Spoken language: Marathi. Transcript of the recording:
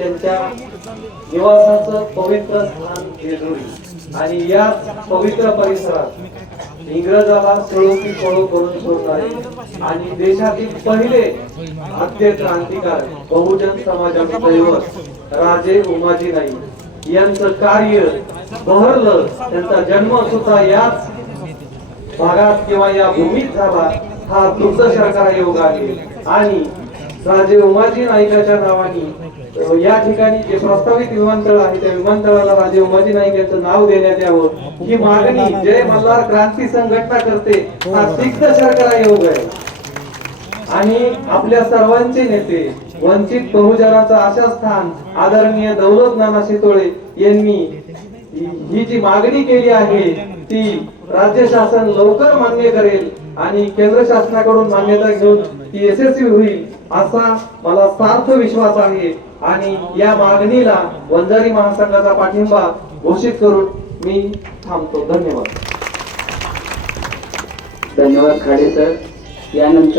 त्यांच्या निवासाचं पवित्र स्थान जेजुरी आणि या पवित्र परिसरात इंग्रजाला सळोकी पळो करून सोडणारे आणि देशातील पहिले आद्य क्रांतिकार बहुजन समाजाचे दैवत राजे उमाजी नाईक यांचं कार्य बहरलं. त्यांचा जन्म सुद्धा याच भागात किंवा या भूमीत झाला. हा दुग्धशर्करा योग आहे आणि राजे उमाजी नाईकाच्या नावाने या ठिकाणी जे प्रस्तावित विमानतळ आहे त्या विमानतळाला राजे उमाजी नाईक यांचं नाव देण्यात यावं ही मागणी जय मल्हार क्रांती संघटना करते. हा दुग्धशर्करा योग आहे आणि आपल्या सर्वांचे नेते वंचित बहुजनाचं आशास्थान आदरणीय दौलत नाना शितोळे यांनी ही जी मागणी केली आहे ती राज्य शासन लवकर मान्य करेल आणि केंद्र शासनाकडून मान्यता घेऊन ती यशस्वी होईल असा मला सार्थ विश्वास आहे. आणि या मागणीला वंजारी महासंघाचा पाठिंबा घोषित करून मी थांबतो. धन्यवाद. धन्यवाद खाडे सर. यानंतर